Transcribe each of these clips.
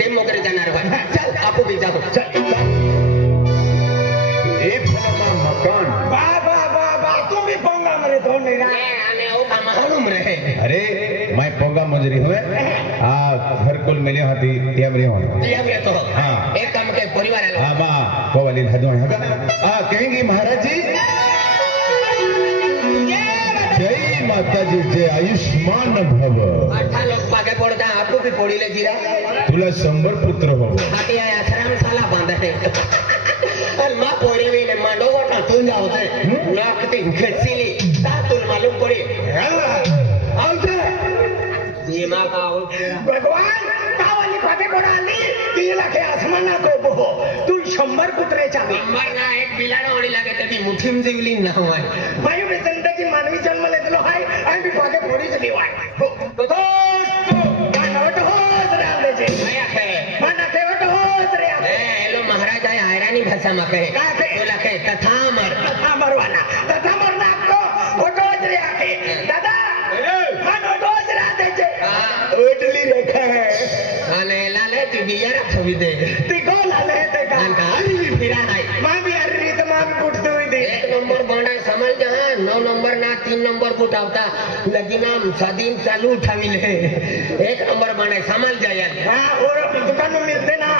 Dam वगैरे जाणार होय चल आपू भी जातो ए फलामा मकान बा बा बा बा तू भी पोंगा मरे तो नहीं रहा आने ओ का मालूम रहे अरे मैं पोंगा मंजरी हुए आ घर कुल मिले हाथी त्या मरे हो दिया भी तो हाँ। एक काम के परिवार आलो हां बा कोवली हदो हगा कहेंगे महाराज जी जय माता जी जय आयुष्मान भव 8 लोग पागे पड़ता आपको भी पड़ीले जीरा तुला 100 पुत्र हो हाथी आश्रम साला बांधा है और मां पोरी भी ने मांडो वटा तुम जाओ थे नाकती खिचली ता तुल मालूम पड़ी आउते दिमाग का भगवान कावली पाटे पडाली 3 लाख आसमाना को बहो तू 100 पुत्रेचा नंबर ना एक बिलाडा ओडी लागे तरी मुठीम जीवली ना होय मायू बेसंतची मानवी जन्म लेतलो हाय आणि पागे पोरीच लिवाय तो गाणवट होत रांदेचे आया है मना ठेवट होत रे ए लो महाराज आय हैरानी भाषा में कहे काय कहे? बोला कहे तथा मर तथा मरना को फोटोज रे आके दादा मन फोटोज रांदेचे ओटली रेखा है आने लाले तू बियारा छवि दे ती गोल आले ते का कान का अरे फिरा है मां भी अरे तो मां भी पुटतो दे 1 नंबर बांडा समझ जहां 9 नंबर ना 3 नंबर फुटावता लगिनाम सदीम चालू उठाविल है 1 नंबर बांडा समझ जाया हां और दुकान में मिलते ना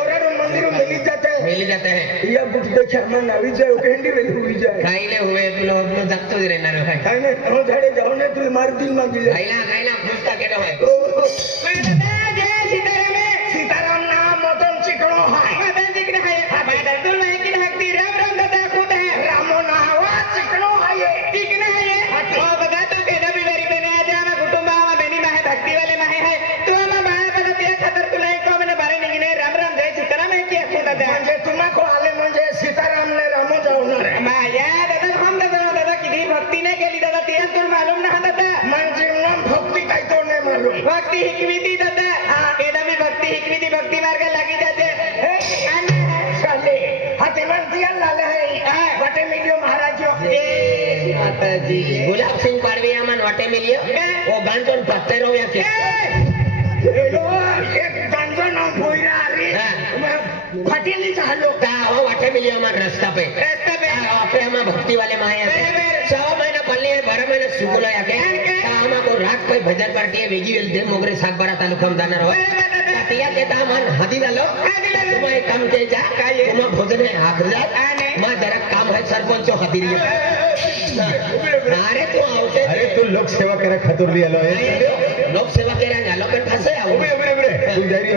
और मंदिर में मिल जाते हैं या बुट देखा मन आवी जाए कैंडी वेली हुई जाए खाइले हुए तुलो अपनो जगतो ज रहना रे भाई काय ने हो झाडे जाऊ ने तू मार दिल मागी जाए खाइला पूछता केडो है मैं दादा जय सीताराम नाम मोतन चिकणो हाय मैं चिकणे हाय मैं दर्दुल में की हक्ती राम राम दादा खुद है रामो नावा चिकणो हाय चिकणे हाय ओ बघा तो केदा बिलारी बेने आज आमा कुटुंबामा बेनी माहे भक्ती वाले माहे है तू आमा बाळ पदते खातर तुला एक कोमने बारे निघणे राम राम जय सीताराम है की खुद दादा म्हणजे तुम्हा को आले म्हणजे सीताराम ने रामो जाऊणार माया दादा हम दादा किती भक्ती ने केली दादा ते तुला मालूम ना दादा म्हणजे नाम भक्ती काय तो नाही मालूम भक्ती हिकवी ती दादा केदा मी भक्ती हिकवी ती भक्ती मार्ग लागी जाते चले हाथी बनती लाले है बटे मिलियो महाराज जय माता जी गुलाब सिंह पाड़वी अमन वाटे मिलियो वो गांजोन पत्ते रो या के एक गंजो नाम भोईरा रे फटेली चाहलो का वो वाटे मिलियो अमन रास्ता पे आपे हम भक्ति वाले माया 6 महीना पल्ले 12 महीना सुगुलो या के हम को रात कोई भजन पार्टी है वेगी वेल दे मोगरे सागबारा तालुका दानर हो तिया के तामन हदी डालो तुम एक काम के जा काय तुम भोजन है हाथ जा मां जरा काम है सरपंच हदी रे अरे तू आवते अरे तू लोक सेवा करा खातर लिया लो लोक सेवा केरा झालो पण फसे आहो उबरे तू जाई रे